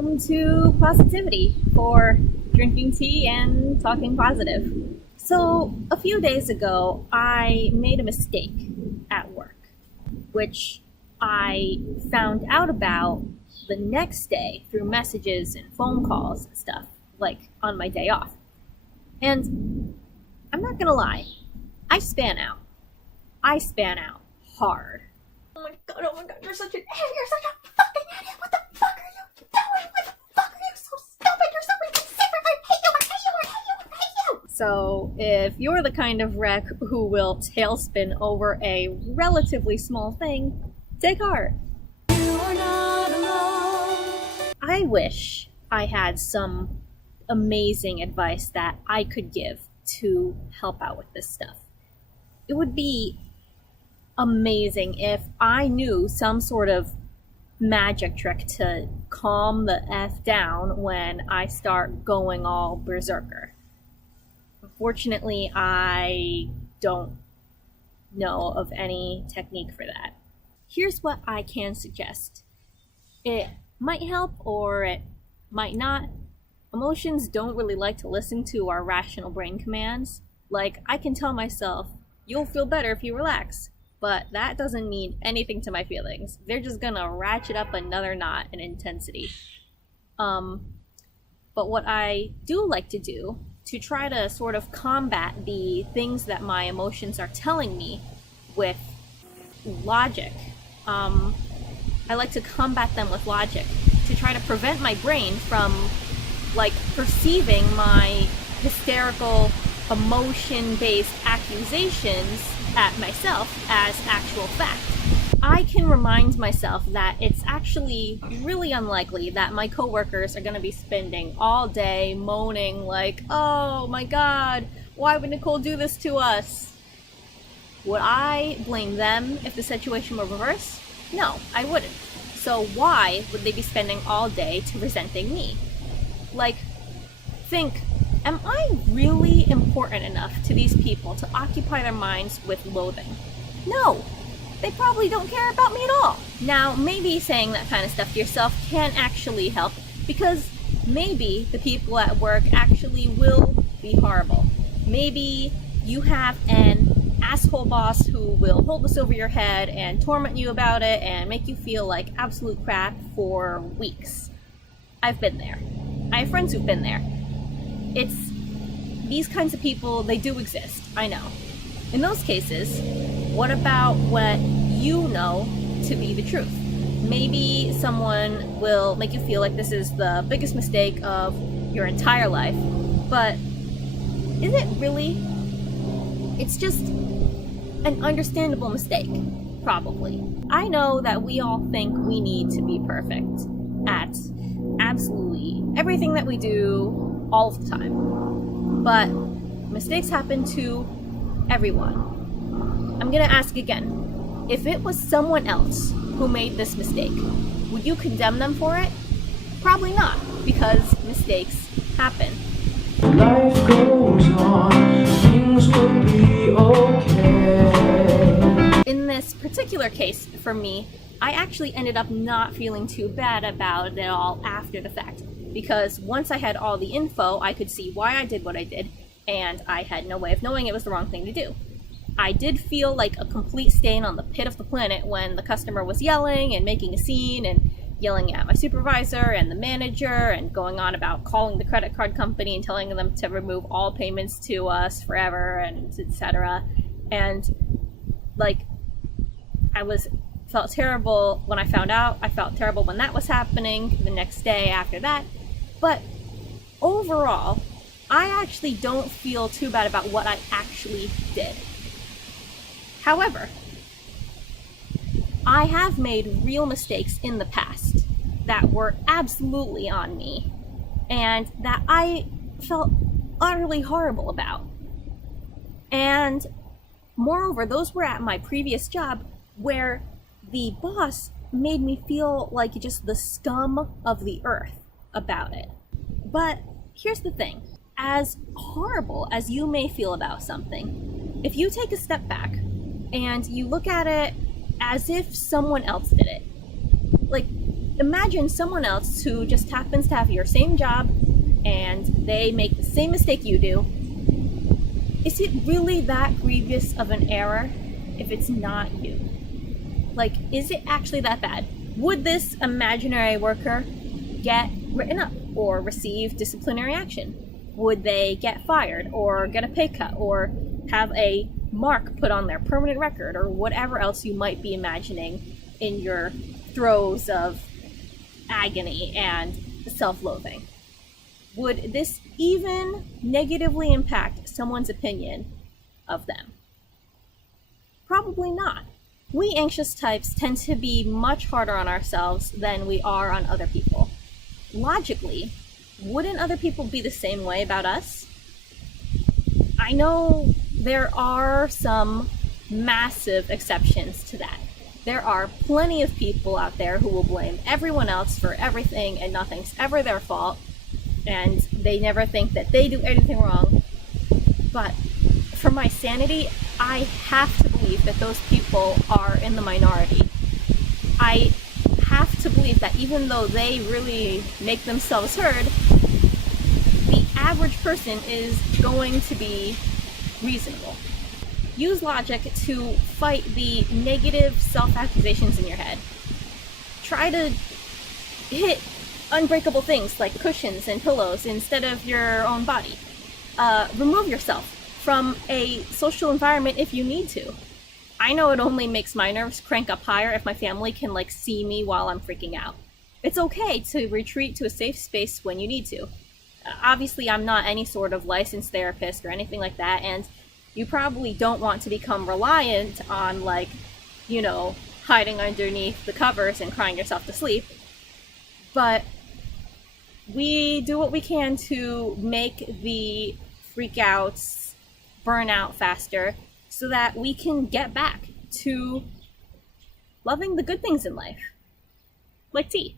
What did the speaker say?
welcome to Positivity for drinking tea and talking positive. So, a few days ago, I made a mistake at work, which I found out about the next day through messages and phone calls and stuff, like on my day off. And I'm not gonna lie, I span out. I span out hard. Oh my god, you're such an idiot, you're such a fucking idiot, what the fuck are you doing? What the fuck are you so stupid? You're so inconsiderate, I hate you, I hate you, I hate you, I hate you! So, if you're the kind of wreck who will tailspin over a relatively small thing, take heart. You are not alone. I wish I had some amazing advice that I could give to help out with this stuff. It would be amazing if I knew some sort of magic trick to calm the F down when I start going all berserker. Unfortunately, I don't know of any technique for that. Here's what I can suggest. It might help or it might not. Emotions don't really like to listen to our rational brain commands. Like, I can tell myself, you'll feel better if you relax. But that doesn't mean anything to my feelings. They're just gonna ratchet up another knot in intensity. But what I do like to do to try to sort of combat the things that my emotions are telling me with logic, I like to combat them with logic to try to prevent my brain from perceiving my hysterical emotion-based accusations at myself as actual fact. I can remind myself that it's actually really unlikely that my coworkers are going to be spending all day moaning like, oh my god, why would Nicole do this to us? Would I blame them if the situation were reversed? No, I wouldn't. So why would they be spending all day to resenting me? Think, am I really important enough to these people to occupy their minds with loathing? No, they probably don't care about me at all. Now, maybe saying that kind of stuff to yourself can actually help, because maybe the people at work actually will be horrible. Maybe you have an asshole boss who will hold this over your head and torment you about it and make you feel like absolute crap for weeks. I've been there. I have friends who've been there. It's these kinds of people, they do exist, I know. In those cases, what about what you know to be the truth? Maybe someone will make you feel like this is the biggest mistake of your entire life, but is it really? It's just an understandable mistake, probably. I know that we all think we need to be perfect at absolutely everything that we do all of the time. But mistakes happen to everyone. I'm gonna ask again. If it was someone else who made this mistake, would you condemn them for it? Probably not, because mistakes happen. Life goes on, things will be okay. In this particular case, for me, I actually ended up not feeling too bad about it all after the fact. Because once I had all the info, I could see why I did what I did, and I had no way of knowing it was the wrong thing to do. I did feel like a complete stain on the pit of the planet when the customer was yelling and making a scene and yelling at my supervisor and the manager and going on about calling the credit card company and telling them to remove all payments to us forever and etc. And felt terrible when I found out. I felt terrible when that was happening, the next day after that. But overall, I actually don't feel too bad about what I actually did. However, I have made real mistakes in the past that were absolutely on me and that I felt utterly horrible about. And moreover, those were at my previous job where the boss made me feel like just the scum of the earth about it. But here's the thing. As horrible as you may feel about something, if you take a step back and you look at it as if someone else did it, imagine someone else who just happens to have your same job and they make the same mistake you do. Is it really that grievous of an error if it's not you? Like, is it actually that bad? Would this imaginary worker get written up or receive disciplinary action? Would they get fired or get a pay cut or have a mark put on their permanent record or whatever else you might be imagining in your throes of agony and self-loathing? Would this even negatively impact someone's opinion of them? Probably not. We anxious types tend to be much harder on ourselves than we are on other people. Logically, wouldn't other people be the same way about us? I know there are some massive exceptions to that. There are plenty of people out there who will blame everyone else for everything and nothing's ever their fault, and they never think that they do anything wrong. But for my sanity, I have to believe that those people are in the minority. I have to believe that even though they really make themselves heard, the average person is going to be reasonable. Use logic to fight the negative self-accusations in your head. Try to hit unbreakable things like cushions and pillows instead of your own body. Remove yourself from a social environment if you need to. I know it only makes my nerves crank up higher if my family can see me while I'm freaking out. It's okay to retreat to a safe space when you need to. Obviously, I'm not any sort of licensed therapist or anything like that, and you probably don't want to become reliant on hiding underneath the covers and crying yourself to sleep. But we do what we can to make the freakouts burn out faster so that we can get back to loving the good things in life, like tea.